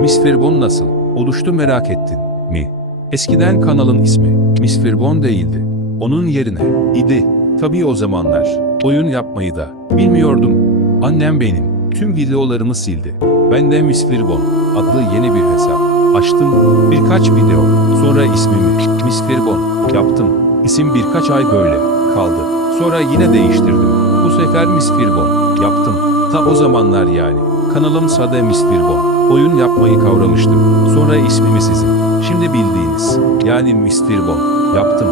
Miss Firbon nasıl oluştu merak ettin mi? Eskiden kanalın ismi Miss Firbon değildi. Onun yerine idi. Tabii o zamanlar oyun yapmayı da bilmiyordum. Annem benim tüm videolarımı sildi. Ben de Miss Firbon adlı yeni bir hesap açtım. Birkaç video sonra ismimi Miss Firbon yaptım. İsim birkaç ay böyle kaldı. Sonra yine değiştirdim. Bu sefer Miss Firbon yaptım. Ta o zamanlar yani. Kanalım Sade Miss Firbon. Oyun yapmayı kavramıştım. Sonra ismimi sizin şimdi bildiğiniz yani Miss Firbon yaptım.